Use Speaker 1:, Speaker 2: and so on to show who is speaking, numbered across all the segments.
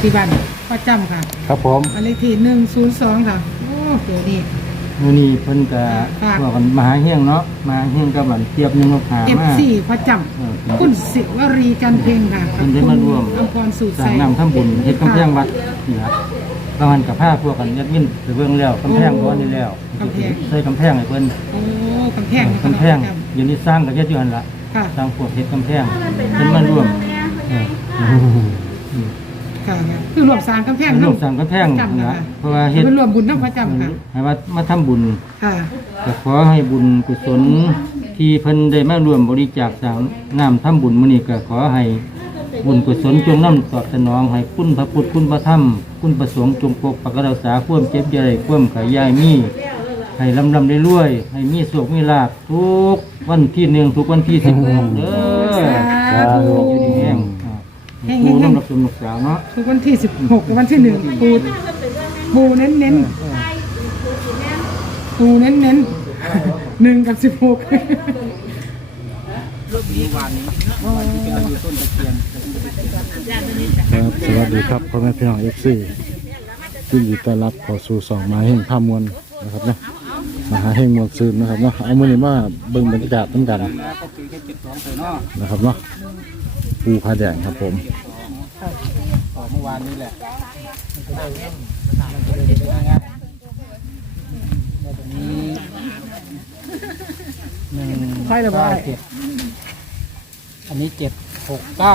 Speaker 1: ที่บ้านประจำค่ะ
Speaker 2: ครับผม
Speaker 1: อันเลขที่หนึ่งศูนย์สองค่ะ โอ้ตัวนี้
Speaker 2: มื้อนี้เพิ่นก็
Speaker 1: ค่ะ
Speaker 2: พวกกันมหาเฮียงเนาะมหาเฮียงกับบันเทียบหนึงมาหา
Speaker 1: เอฟ
Speaker 2: มา
Speaker 1: ซีประจ
Speaker 2: เออำ
Speaker 1: คุณสิวรีจันเพ็งค่ะ
Speaker 2: เพิ่นได้มาร่วม
Speaker 1: อัมพรสูตร
Speaker 2: สร้า
Speaker 1: ใส่
Speaker 2: งน้ำทำบุญเฮ็ดกำแพงวัดนี่ครับบางวันกับผ้าพวกกันยัดยินไปเบิ่งแล้วกำแพงร้อนนี่แล้วใส่กำแพงให้เพิ่น
Speaker 1: โอ้กำแพง
Speaker 2: กำแพงอยู่นี่สร้างก็เฮ็ดอยู่หั่นล่ะ
Speaker 1: ค่ะ
Speaker 2: สร้างพวกเฮ็ดกำแพงเพิ่นมาร่วมเอออืม
Speaker 1: ค่ะคือรวมสร้างกำแพง
Speaker 2: ร่วมสร้างกำแพง
Speaker 1: ประจำ
Speaker 2: นะ
Speaker 1: ค่ะ
Speaker 2: เพราะว่า
Speaker 1: เฮ็
Speaker 2: เฮ็
Speaker 1: ด
Speaker 2: ด
Speaker 1: รวมบุญทั้งประจำค่ะ
Speaker 2: ให้ว่ามาทำบุญ
Speaker 1: ค่ะ
Speaker 2: ก็ขอให้บุญกุศลที่เพิ่นได้มาร่วมบริจาคสร้างน้ำทำบุญมื้อนี้ก็ขอให้บุญกุศลจงนำตอบสนองให้คุณพระพุทธคุณพระธรรมคุณประสงค์จงปกปักรักษาความเจ็บใหญ่ความขายายมีให้ลำลำได้รวยๆให้มีสุขมีลาภทุกวันที่หนึ่งทุกวันที่สิบหกเด้อ
Speaker 1: สาธุ
Speaker 2: อยู่ดีแห้ง อ่า
Speaker 1: แห้งๆ
Speaker 2: ปูน้ำรับสมลูกสาวเนาะ
Speaker 1: ทุกวันที่สิบหกกับวันที่หนึ่งปูปูเน้นเน้น
Speaker 2: เออ
Speaker 1: ๆปูเน้นเน้นๆหนึ่งกับสิบหก
Speaker 2: มีวันนี้ที่เราอยู่ต้นตะเคียน
Speaker 3: ครับสวัสดีครับพ่อแม่พี่น้องเอฟซียินดีต้อนรับเข้าสู่สองมาแห่งภาพมวลนะครับเนาะมหาแห่งมวลซืนนะครับเนาะเอามือนี้มาเบิ่งบรรยากาศตั้งกัน
Speaker 2: แล้วก็ปีแค่เจ็ดสองเถอะเนาะ
Speaker 3: นะครับเนาะ ปูผาแดงครับผม
Speaker 2: ต่อเมื่อวานนี้แหละมันจะได้มันจะได้ได้ง่ายๆแล้วตรงนี้หนึ่ง
Speaker 1: ค่อยระบาย
Speaker 2: เก้เจ็ดอันนี้เจ็ดหกเก้า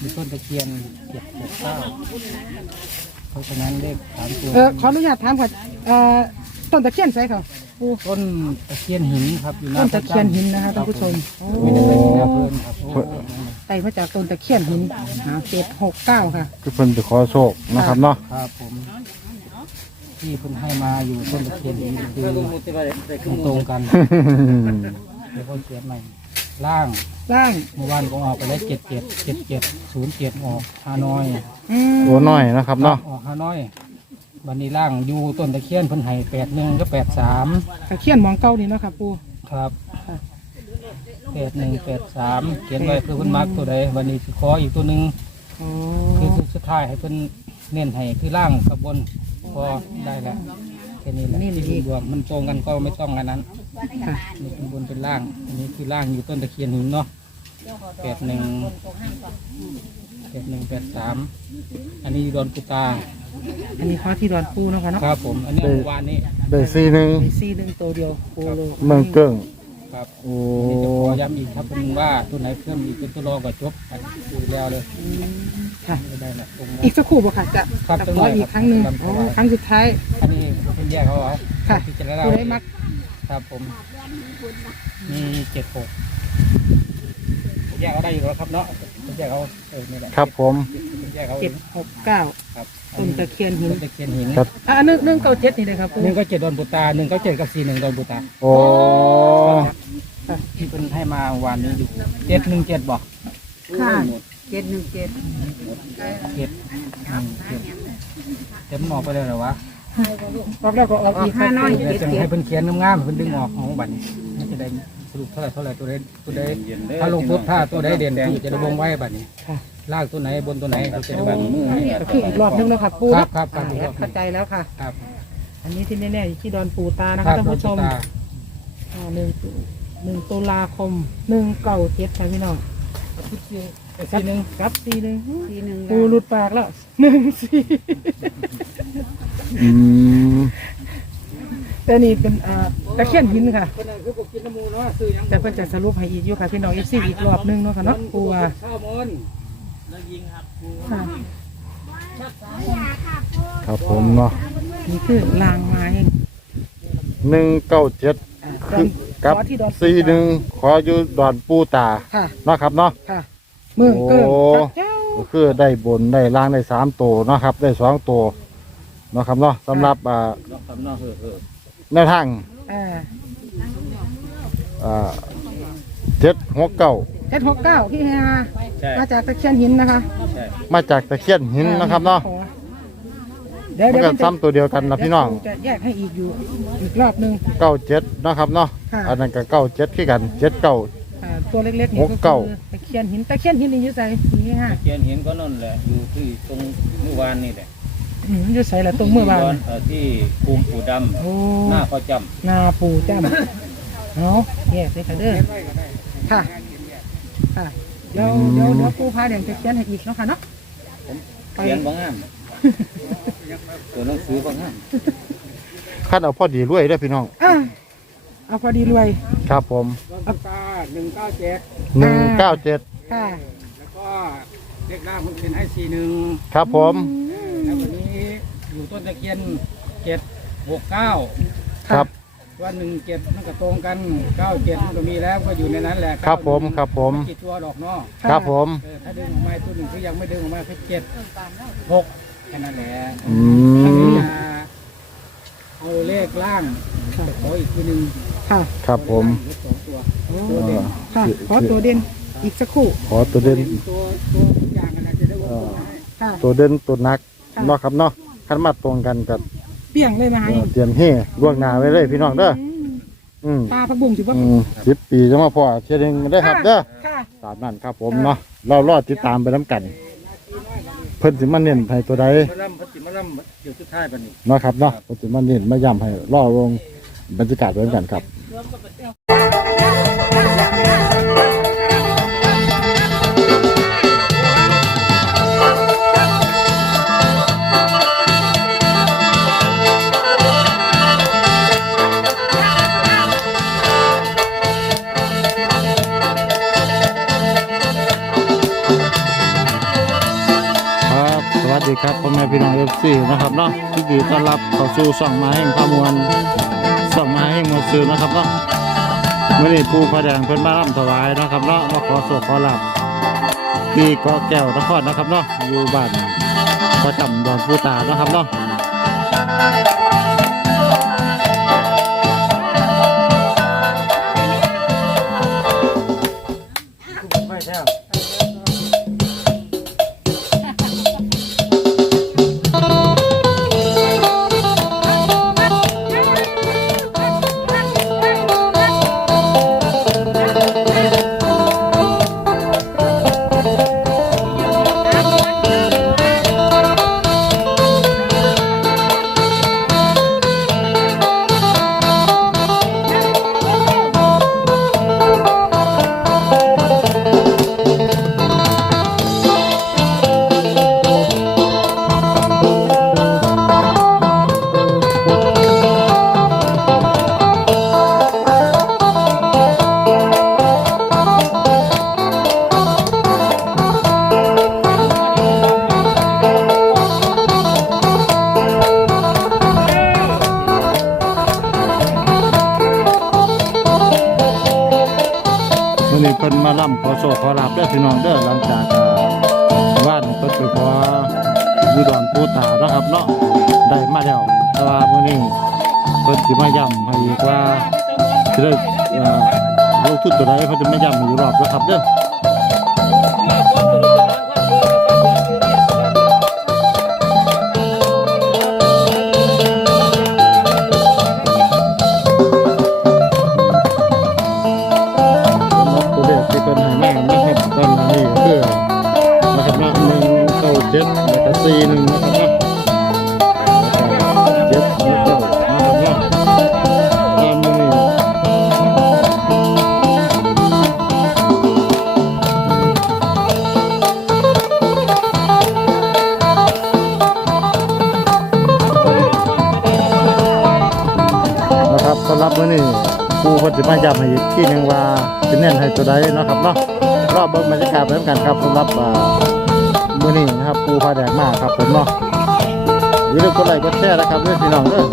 Speaker 2: มีต้นตะเคียนเจ็ดหกเก้าเพราะฉะนั้นเลขสามตัว
Speaker 1: เออขออนุญาตถามค่ะเอ่อ ต้นตะเคียนใช่ค่ะปู
Speaker 2: ต้นตะเคียนหินครับอยู่หน้า
Speaker 1: ต้นตะเคียนหินนะคะท่านผู้ชมโอ้
Speaker 2: ไม่ได้ไปที่หน้าเพิ่นครับโอ้
Speaker 1: ไต่มาจากต้นตะเคียนหินเจ็ดหกเก้าค่ะ
Speaker 3: คือเพิ่นไปขอโชคนะครับเนาะ
Speaker 2: ครับผมที่เพิ่นให้มาอยู่ต้นตะเคียนหินคือมันตรงกันเดี๋ยวเขาเขียนใหม่ล่าง
Speaker 1: ล่าง
Speaker 2: เมื่อวานก็ออกไปแล้วเจ็ดเจ็ดเจ็ดเจ็ดศูนย์เจ็ดออกฮานอย
Speaker 1: อืม
Speaker 3: ตัวน้อยนะครับเนาะ
Speaker 2: ออกฮานอย วันนี้ล่างอยู่ต้นตะเคียนเพิ่นให้แปดหนึ่งก็แปดสาม
Speaker 1: ตะเคียนหมองเก้านี่เนาะค่ะปู
Speaker 2: ครับ
Speaker 1: ค่ะ
Speaker 2: แปดหนึ่งแปดสามเขียนไว้คือเพิ่นมาร์กตัวใดวันนี้สิขออีกตัวหนึ่ง
Speaker 1: โอ้
Speaker 2: คือสุดท้ายให้เพิ่นเน้นให้คือล่างกับบนพอได้แล้วแค่นี้แหละที่รวมมันตรงกันก็ไม่ต้องอันนั้น
Speaker 1: ค่ะ
Speaker 2: นี่เป็นบนเป็นล่างอันนี้คือล่างอยู่ต้นตะเคียนหินเนาะแปดหนึ่งแป ดหนึ่งแปดสามอันนี้ดอนกุตา
Speaker 1: อันนี้ขอที่ดอนปูเนาะค่ะเนาะ
Speaker 2: ครับผม อันนี้เมื่อวานนี้
Speaker 3: ได้ซีหนึ่ง
Speaker 1: มีซีหนึ่งตัวเดียวปูโล
Speaker 3: เมืองเกิ้ง
Speaker 2: ครับ
Speaker 3: โอ้
Speaker 2: อันนี้จะขอย้ำอีกครับเป็นว่าตัวไหนเพิ่มอีกเป็นตัวรองก็จบอันดูแล้วเลย
Speaker 1: ค่ะ
Speaker 2: ไม่ได้ละตรงนั้น
Speaker 1: อีกสักครู่บ่ค่ะจะ
Speaker 2: ครับ
Speaker 1: จะขออีกครั้งหนึ่ง
Speaker 2: ครับ
Speaker 1: โอ้ครั้งสุดท้าย
Speaker 2: อันนี้เป็นแยกเขาเหรอ
Speaker 1: ค่ะ
Speaker 2: พิจารณา
Speaker 1: ผู้ได้มัก
Speaker 2: ครับผมมีเจ็ดหกแยกเอาได้อยู่แล้วครับเนาะ แยกเอาเออนี่แหละ
Speaker 3: ครับผม
Speaker 2: แยกเอา
Speaker 1: เจ็ดหกเก้า
Speaker 2: ครับ
Speaker 1: ต้นตะเคียนหิน
Speaker 2: ต้นตะเคียนหิน
Speaker 3: ครับ
Speaker 1: อะอันนึงหนึ่งเก้าเจ็ดนี่เลยครับปู
Speaker 2: หนึ่งก็เจ็ดดอนบุตาหนึ่งก็เจ็ดกับสี่หนึ่งดอนบุตา
Speaker 3: โอ้
Speaker 2: ที่เป็นให้มาวันนี้อยู่เจ็ดหนึ่งเจ็ดบอก
Speaker 1: ค่ะเจ็ดหนึ่งเจ็ด
Speaker 2: เจ็ดหนึ่งเจ็ดเต็มนออกไปเลยเหรอวะ
Speaker 1: รอบแล้วก็ออกอีกห้าน้อย
Speaker 2: เดี๋ยวจะให้เพิ่นเขียนงามๆให้เพิ่นดึงออกของบัตรนี่จะได้ สรุปเท่าไหร่เท่าไหร่ตัวใดตัวใดถ้าลงปุ๊บถ้าตัวใดเด่นที่จะได้วงไว้บัตรนี้
Speaker 1: ค่ะ
Speaker 2: ลากตัวไหนบนตัวไหนเขาจะได้บัตร
Speaker 1: ก็คืออีกรอบนึงแล้วค่ะปู
Speaker 2: ครับครับครับ
Speaker 1: อ่าเข้าใจแล้วค่ะ
Speaker 2: ครับ
Speaker 1: อันนี้ที่แน่ๆอยู่ที่ดอนปูตานะ
Speaker 2: ครั
Speaker 1: คะ
Speaker 2: บ
Speaker 1: ท่าน
Speaker 2: ดอน
Speaker 1: ผู้ช
Speaker 2: บุ
Speaker 1: ม
Speaker 2: ตา
Speaker 1: อ่าหนึ่งหนึ่งตุลาคมหนึ่งเก้าเจ็ดค่ะพี่น้อง
Speaker 2: ไอ้สี่หนึ่ง
Speaker 1: ครับสีหนึ่ง
Speaker 4: ทีหนึ่ง
Speaker 1: ปูหลุดปากแล้วหนึ่งสี่
Speaker 3: อืม
Speaker 1: แต่นี่เป็นอ่าตะเคียนหินค่ะ
Speaker 2: เพิ่นคือผมกินน้ำมูเนาะซื้อยัง
Speaker 1: แต่เพิ่นจะสรุปให้อีกอยู่ค่ะพี่น้องเอฟซีอีกรอบนึงเนาะค่ะเนาะปูว่า
Speaker 2: ข้าวมนแล้วยิงครับ
Speaker 1: ค่ะ
Speaker 3: ครับผมเนาะ
Speaker 1: นี่คือลางไม้
Speaker 3: หนึ่งเก้าเจ็ด
Speaker 1: อ่า
Speaker 3: คือกับ
Speaker 1: ขอที่ดอน
Speaker 3: ซีหนึ่งขออยู่ดอนปูตา
Speaker 1: ค่ะ
Speaker 3: เนาะครับเนาะ
Speaker 1: ค่ะเมืองเกิง
Speaker 3: โอ้
Speaker 1: จับเจ้า
Speaker 3: ก็คือได้บนได้ล่างได้สามตัวเนาะครับ ได้สองตัวเนาะครับเนาะสำหรับอ่า
Speaker 2: ดอกคำนอกเฮ้อ
Speaker 3: แนวทาง
Speaker 1: อ่า
Speaker 3: อ่าเจ็ดหกเก้า
Speaker 1: เจ็ดหกเก้าพี่ฮา
Speaker 2: ใช่
Speaker 1: มาจากตะเคียนหินนะคะ
Speaker 2: ใช่
Speaker 3: มาจากตะเคียนหินนะครับเนาะ
Speaker 1: ขอเดี๋ยว
Speaker 3: มัน
Speaker 1: เดี๋ยว
Speaker 3: ก็ซ้ำตัวเดียวกันนะพี่น้อง
Speaker 1: จะแยกให้อีกอยู่อีกรอบหนึง
Speaker 3: เก้าเจ็ดนาะครับเนาะ
Speaker 1: ค่ะ
Speaker 3: อันนั้นก็เก้าเจ็ดคือกันเจ็ดเก้า
Speaker 1: อ่าตัวเล็กๆนี่
Speaker 3: ห
Speaker 1: ก็
Speaker 3: ก
Speaker 1: คือ
Speaker 3: เก้า
Speaker 1: ตะเคียนหินตะเคียนหินนี่อยู่ไสนี่ฮะ
Speaker 2: เขียนเห็นก็นั่นแหละอยู่ที่ตรงเมื่อวานนี่แหละ
Speaker 1: อืมอยู่ไสล่ะตรงเมื่อวาน
Speaker 2: ย้เอ่อที่ภูมิปู่ด
Speaker 1: โอ้ำ
Speaker 2: หน้าพ่อจ
Speaker 1: นาปูจ้ำ เอาแยกเลยค่ะเด้อค่ะ ค่ะ เดี๋ยวเดี๋ยวเดี๋ยวปูพาเดี๋ยวจะเขียนให้อีกเนาะค่ะเนาะำ
Speaker 2: เขียนบางงามตัวหนังสือบางงาม
Speaker 3: คัดเอาพอดีรวยได้อพี่น้อง
Speaker 1: อะเอาพอดีรวย
Speaker 3: ครับผม
Speaker 2: ปากกาหนึ่งเก้าเจ็ด
Speaker 3: หนึ่งเก้าเจ็ด
Speaker 1: ค่ะ
Speaker 2: แล้วก็เลขล่างมันเป็นให้สี่หนึ่ง
Speaker 3: ครับผม
Speaker 2: แล้ววันนี้ อยู่ต้นตะเคียนเจ็ดหกเก้า
Speaker 3: ครับ
Speaker 2: ว่าหนึ่งเจ็ดมันก็ตรงกันเก้าเจ็ดมันก็มีแล้วก็อยู่ในนั้นแหละ
Speaker 3: ครับผมครับผม
Speaker 2: ไกี่ตัวดอกเนาะะ
Speaker 3: ครับผม
Speaker 2: เออถ้าดึงออกมาตัวหนึ่งก็ยังไม่ดึงออกมาแค่เจ็ดหกแค่นั้นแหละ
Speaker 3: อื
Speaker 2: อันนี้
Speaker 3: ม
Speaker 2: จะเอาเลขล่างจะขออีกทีหนึ่ง
Speaker 1: ค่ะ
Speaker 3: ครับผม
Speaker 2: เลขสองตัว
Speaker 1: โอ้
Speaker 2: ตัวเด่น
Speaker 1: ค่ะขอตัวเด่นอีกสักครู่
Speaker 3: ขอตัวเด่น
Speaker 2: ตัวตัวทุกอย่างอะไรจะได้วงกลมให้
Speaker 1: ค่ะ
Speaker 3: ตัวเด่นตัวนัก
Speaker 1: ค่ะ
Speaker 3: เนาะครับเนาะ คันมาตรงกันกับ
Speaker 1: เปี่ยงเลยมาให้
Speaker 3: เอ่อเตรียมเฮ่ล่วงหน้าไว้เลยพี่น้องเด้อ
Speaker 1: อืม
Speaker 3: อืม
Speaker 1: ปลาผักบุ้งสิบ่
Speaker 3: อืมสิบปีจะมาพอเทียงได้ครับเด้อ
Speaker 1: ค่ะ
Speaker 3: ตามนั้นครับผมเนาะเรารอดติดตามไปน้ำกัน เพิ่นสิมาเน้นให้ตัวใด
Speaker 2: มาล่ำพัติมาล่ำเดี๋ยวสุดท้ายปันนี้
Speaker 3: เนาะครับเนาะเพิ่นสิมาเน้นมาย้ำให้รอลงบรรยากาศไว้น้ำกันครับครับ ครับพ่อแม่พี่น้องเอฟซีนะครับเนาะที่ดีต้อนรับเข้าสู่ช่องไม้แห่งพามวลส่องไม้แห่งมวลซื้อนะครับเนาะไมื่อนี้ปูพระแดงเพิ่นมาร่ำถวายนะครับเนาะมาขอสวดขอหลับที่กอแก้วนครนะครับเนาะอยู่บ้านประจำดอนผู้ตานะครับเนาะ เนาะครับเนาะได้มาแล้วแต่ว่ามื่อนี้เพิ่นสิมาย้ำให้อีกว่าสิได้เอ่อลงทุนตัวใดเพิ่นจะมาย้ำให้อยู่รอบแล้วครับเด้อ ให้อีกที่หนึงว่าจะเน้นให้ตัวใดเนาะครับเนาะรอบเบิ่งบรรยากาศไปด้วยกันครับสำหรับมื้อนี้นะครับปูพาแดงมากครับผมเนาะอย่าลืมกดไลค์กดแชร์นะครับเรื่อพี่น้องเด้อ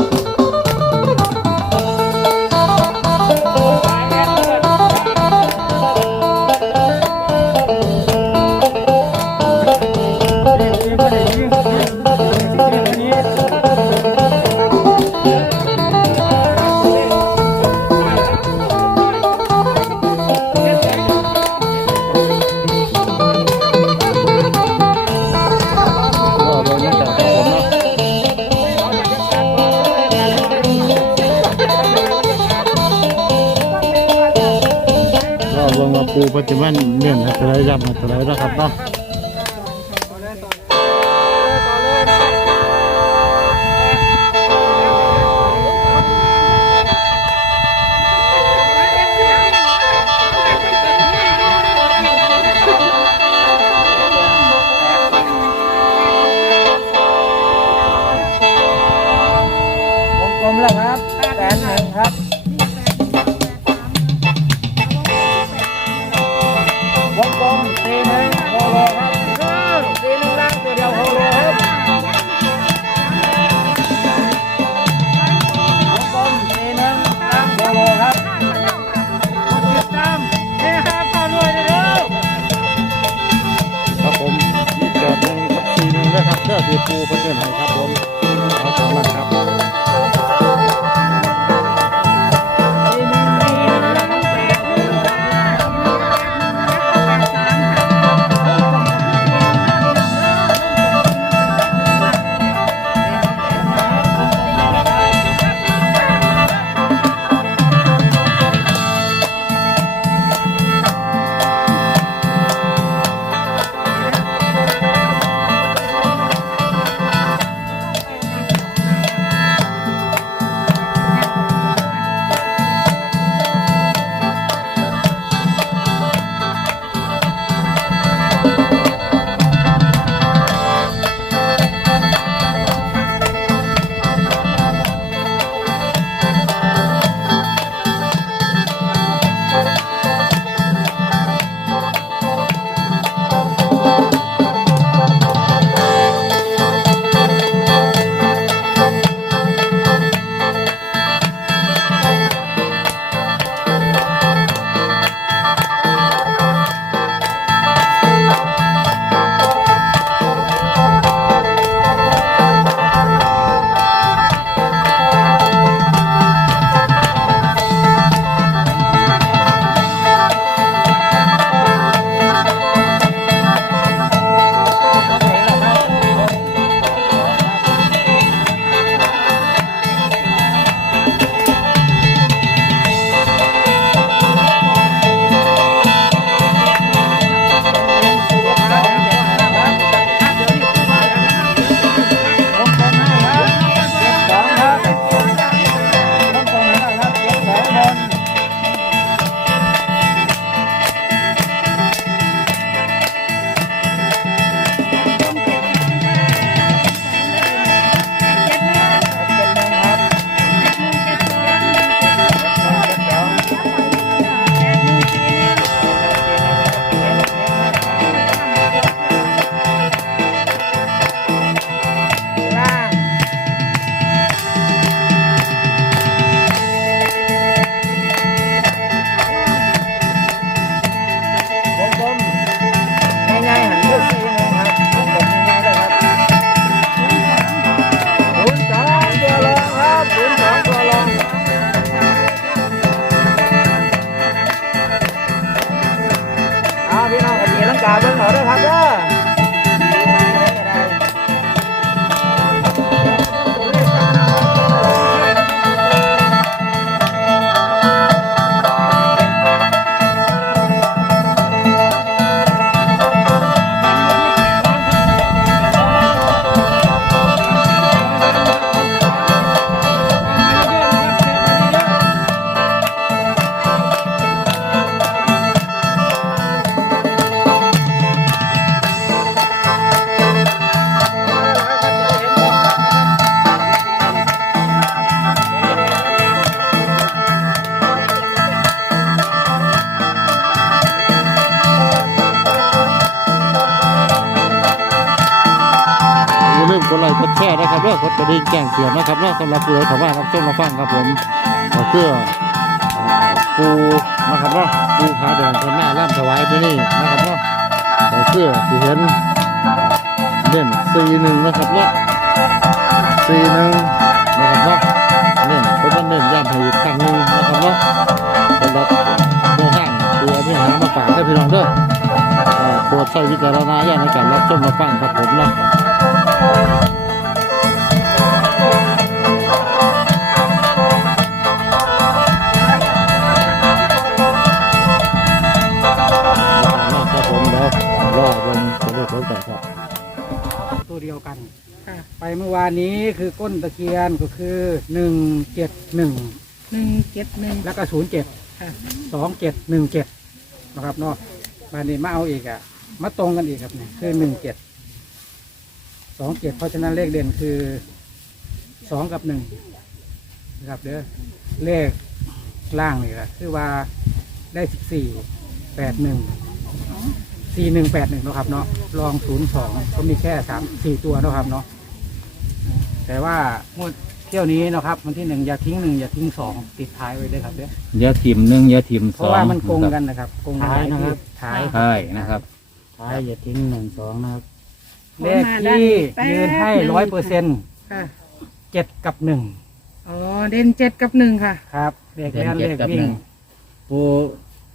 Speaker 3: จะมันเน้นให้ตัวใดย้ำให้ตัวใดนะครับเนาะ
Speaker 1: กลมแล้วครับแสนหนึ่งครับ ด้อ
Speaker 3: ที่ปูเพิ่นเอิ้นให้ครับผมขอาตามนั้นครับ
Speaker 1: รับเด้อ
Speaker 3: กดกระดิ่งแจ้งเตือนนะครับเนาะสำหรับผู้ใดเข้ามารับชมรับฟังครับผมก็เพื่อปูนะครับเนาะปูผาแดงคนหน้าล่ำถวายไปนี่นะครับเนาะก็เพื่อที่เห็นเด่นสี่หนึ่งนะครับเนาะสี่หนึ่งนะครับเนาะเน่นเป็นวันเน่นย้ำให้อีกครั้งหนึ่งนะครับเนาะสำหรับโมห้างตัวที่หามาฝากได้พี่น้องเด้ออ่าโปรดใช้วิจารณญาณในการรับชมรับฟังครับผมเนาะ
Speaker 2: เมื่อวานนี้คือก้นตะเคียนก็คือหนึ่งเจ็ดหนึ่ง
Speaker 1: หนึ่งเจ็ดหนึ่ง
Speaker 2: แล้วก็ศูนย์เจ็ด
Speaker 1: ค่ะ
Speaker 2: สองเจ็ดหนึ่งเจ็ดนะครับเนาะมานี่มาเอาอีกอะมาตรงกันอีกครับเนี่ยคือหนึ่งเจ็ดสองเจ็ดเพราะฉะนั้นเลขเด่นคือสองกับหนึ่งนะครับเด้อเลขล่างนี่แหละคือว่าได้สิบสี่แปดหนึ่งสี่หนึ่งแปดหนึ่งนาะครับเนาะลองศูนย์สองก็มีแค่สามสี่ตัวเนาะครับเนาะ แต่ว่างวดเที่ยวนี้เนาะครับ วันที่หนึ่งอย่าทิ้งหนึ่งอย่าทิ้งสองติดท้ายไว้ด้วยครับเด้อ
Speaker 5: อยาถิ่มหนึ่งอยาถิ่ม
Speaker 2: เพ
Speaker 5: สอง
Speaker 2: ราะว่ามันโกงกันนะครับโกง
Speaker 6: ท้ายนะครับ
Speaker 2: ท้าย
Speaker 5: ใช่นะครับ
Speaker 6: ท้ายอย่าทิ้งหนึ่งสองนะครับ
Speaker 2: เลขที่ยืนให้ร้อยเปอร์เซ็นต์
Speaker 1: ค่ะ
Speaker 2: เจ็ดกับหนึ่ง
Speaker 1: อ๋อ เด่นเจ็ดกับหนึ่งค่ะ
Speaker 2: ครับเลข
Speaker 6: เด่น
Speaker 2: แล่น
Speaker 6: เจ็
Speaker 2: เล
Speaker 6: ด
Speaker 2: ข
Speaker 6: กับ
Speaker 2: วิ่
Speaker 6: หนึ่
Speaker 2: ง
Speaker 6: งปู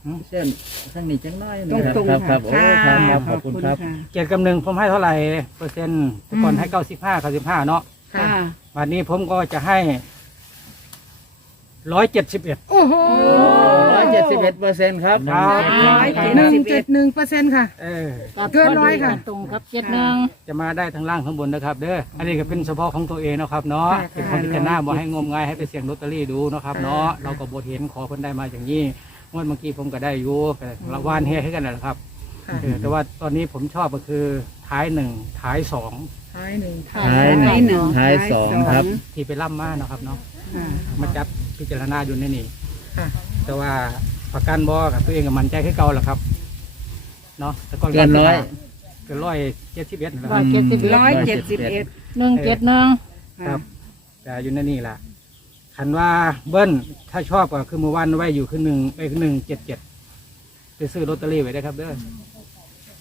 Speaker 2: หืม
Speaker 6: เส้นข้างนี้จังน้อย
Speaker 1: ตรง
Speaker 6: นะ
Speaker 1: ตรง
Speaker 6: ครับครับ
Speaker 1: ค่ะ
Speaker 6: โอ้ครับครับขอบคุณครับะ
Speaker 2: เจ็ดกับหนึ่งผมให้เท่าไหร่เปอร์เซ็นต์แต่ก่อนให้เก้าสิบห้าเก้าสิบห้าเนาะ
Speaker 1: ค่ะ
Speaker 2: วันนี้ผมก็จะให้ร้อยเจ็ดสิบเอ็ด
Speaker 1: โอ้โห
Speaker 6: ร้อยเจ็ดสิบเอ็ดเปอร์เซ็นต์ครับ
Speaker 2: ครับ
Speaker 1: ร้อยเจ็ดหนึ่งเจ็ดหนึ่งเปอร์เซ็นต์ค่ะ
Speaker 2: เออ
Speaker 1: เกินร้อยค่ะ
Speaker 4: ตรงกับเจ็ดหนึ่ง
Speaker 2: จะมาได้ทั้งล่างทั้งบนนะครับ เด้อ อันนี้ก็เป็นเฉพาะของตัวเองเนาะครับเนาะ
Speaker 1: ค่ะ
Speaker 2: เป็นคนที่จะหน้าบ่ให้งมงายให้ไปเสี่ยงลอตเตอรี่ดูเนาะครับเนาะ เราก็บทเห็นขอเพิ่นได้มาอย่างนี้งวดเมื่อกี้ผมก็ได้อยู่แต่ละวานเฮให้กันนั่นแหละครับ
Speaker 1: ค่ะ
Speaker 2: เออแต่ว่าตอนนี้ผมชอบก็คือท้ายหนึ่งท้ายสอง
Speaker 1: ท้ายหนึ่ง
Speaker 6: ท้ายหนึ่งท้ายสองครับ
Speaker 2: ที่ไปล่ำมาเนาะครับเนาะ
Speaker 1: ค่ะ
Speaker 2: มาจับพิจารณาอยู่ในนี่
Speaker 1: ค่ะ
Speaker 2: แต่ว่าประกันบอกับตัวเองกับมันใจให้เก่าแหละครับเนาะแต่ก่อน
Speaker 6: เกินร้อย
Speaker 2: เกินร้อยเจ็ดสิบเอ็ดนะค
Speaker 4: ร้อ
Speaker 2: รับ
Speaker 4: ยเจ็ดสิบ
Speaker 1: ร้อยเจ็ดสิบเอ็ด
Speaker 4: หนึ่งเจ็ดหนึ่ง
Speaker 2: ครับ แต่อยู่ในนี่แหละคันว่าเบิ้ลถ้าชอบก็คือเมื่อวานไว้อยู่คือหนึ่งไอ้หนึ่งเจ็ดเจ็ดไปซื้อลอตเตอรี่ไว้ได้ครับเด้อ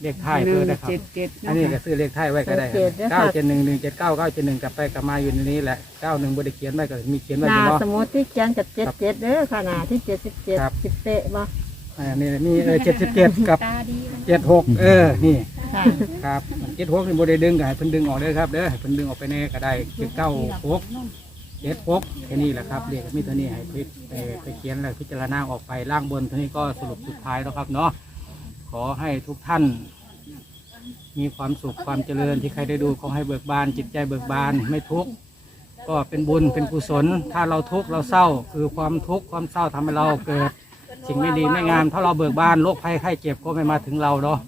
Speaker 2: เลขท้าย
Speaker 1: ห
Speaker 2: เพื่
Speaker 1: นึ่
Speaker 2: องได้ครับ
Speaker 1: เจ็ดเจ็ด
Speaker 2: อันนี้ก็ซื้อเลขท้ายไว้ก็ได้เก้าเจ็ดหนึ่งหนึ่งเจ็ดเก้าเก้าเจ็ดหนึ่งกลับไปกลับมาอยู่ในนี้แหละเก้าหนึ่งบริเขียนไว้ก็มีเขียนไว้
Speaker 4: ห
Speaker 2: อยู่
Speaker 4: นา
Speaker 2: เนาะ
Speaker 4: สมมติที่เขียนกับเจ็ดเจ็ดเด้อค่ะหนาที่เจ็ดสิบเจ็ด
Speaker 2: ครับ
Speaker 4: สิบเตะบ่
Speaker 2: อ่านี่นี่เออเจ็ดสิบเจ็ดกับเจ็ดหกเออนี่
Speaker 4: ค่ะ
Speaker 2: ครับเจ็ดหกนี่บริดึงก็ให้เพิ่นดึงออกเลยครับเด้อให้เพิ่นดึงออกไปแน่ก็ได้เจ็ดเก้าหกเจ็ดหกแค่นี้แหละครับเรียกมีตัวนี้ให้พิเอ่อไปเขียนแล้วพิจารณาออกไปล่างบนตัวนี้ก็สรุปสุดท้ายแล้วครับเนาะ ขอให้ทุกท่าน มีความสุขความเจริญที่ใครได้ดูขอให้เบิกบาน จิตใจเบิกบานไม่ทุกข์ก็เป็นบุญเป็นกุศล ถ้าเราทุกข์เราเศร้า คือความทุกข์ความเศร้าทำให้เราเกิด สิ่งไม่ดีไม่งาม ถ้าเราเบิกบานโรคภัยไข้เจ็บก็ไม่มาถึงเราเนาะ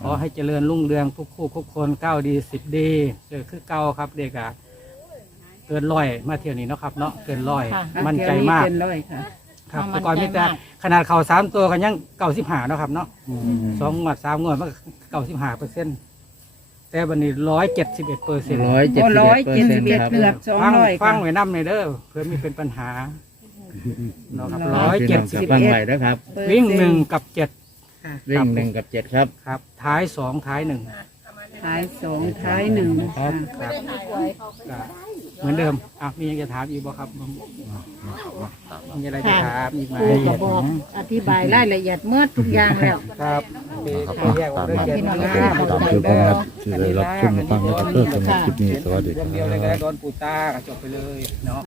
Speaker 2: ขอให้เจริญรุ่งเรืองทุกคู่ทุกคนก้าวดีสิบดีเจอคือเก้าครับเด็กอะเกินร้อยมาเที่ยวนี้เนาะครับเนาะเกินร้อย
Speaker 4: ค่ะ
Speaker 2: มั่นใจมาก
Speaker 1: เป็นร้อยค่ะ
Speaker 2: ครับ
Speaker 4: มั่
Speaker 2: แต่
Speaker 4: นใจ
Speaker 2: ก่อนมีแต่
Speaker 4: มาก
Speaker 2: ขนาดเข่าสามตัวกันยังเก้าสิบห้าเนาะครับเนาะสองงวดสามงวดมันเก้าสิบห้าเปอร์เซ็นต์แต่วันนี้ร้อยเจ็ดสิบเอ็ดเปอร์เซ็นต์
Speaker 6: ร้อยเจ็ด
Speaker 1: โอ้
Speaker 6: สิบ
Speaker 1: ร้อ
Speaker 6: เอ็
Speaker 1: ย
Speaker 6: ดเปอร์
Speaker 1: เจ็ด
Speaker 6: เซ็น
Speaker 1: สิบ
Speaker 6: ต์
Speaker 1: เอ็ด
Speaker 6: ครับ
Speaker 1: เกือบสอง
Speaker 2: ฟัง
Speaker 1: ร้อย
Speaker 2: ฟั
Speaker 1: ค่ะ
Speaker 2: งไว้น้ำในเด้อเพื่อมีเป็นปัญหาเนาะครับ
Speaker 1: ร้
Speaker 2: ร้
Speaker 1: อ
Speaker 2: อยย
Speaker 6: พี่
Speaker 2: เจ็
Speaker 6: น้
Speaker 2: ด
Speaker 6: อง
Speaker 2: สิ
Speaker 6: จะ
Speaker 2: บ
Speaker 6: ฟังใหม่นะครับ
Speaker 2: วิ่งหนึ่งกับเจ็ด
Speaker 6: วิ่งหนึ่งกับเจ็ดครับ
Speaker 2: ครับ ท้ายสองท้ายหนึ่ง
Speaker 1: ท้ายสองท้ายหนึ่งค่ะ
Speaker 2: ครับก็ เหมือนเดิมอะมีอะไรจะถามอีกบ่ครับมีอะไรจะถามอีกไหม
Speaker 4: ครูก็บอกอธิบายรายละเอียดเมื่อทุกอย่างแล้ว
Speaker 2: ครับมี
Speaker 3: ครับ
Speaker 2: ไปแยกออกด้วย
Speaker 3: ตาม
Speaker 2: เจ็ด
Speaker 3: มา
Speaker 2: หนึ่ง
Speaker 3: ตามคือพ่อแม่ที่ได้รับชมฟังนะครับเพื่อสำหรับคลิปนี้สวัสดี
Speaker 2: เดี
Speaker 3: ค
Speaker 2: ยวเลยก็
Speaker 3: รั
Speaker 2: ได้
Speaker 3: บ
Speaker 2: โดนปูตาก็จบไปเลยเนาะ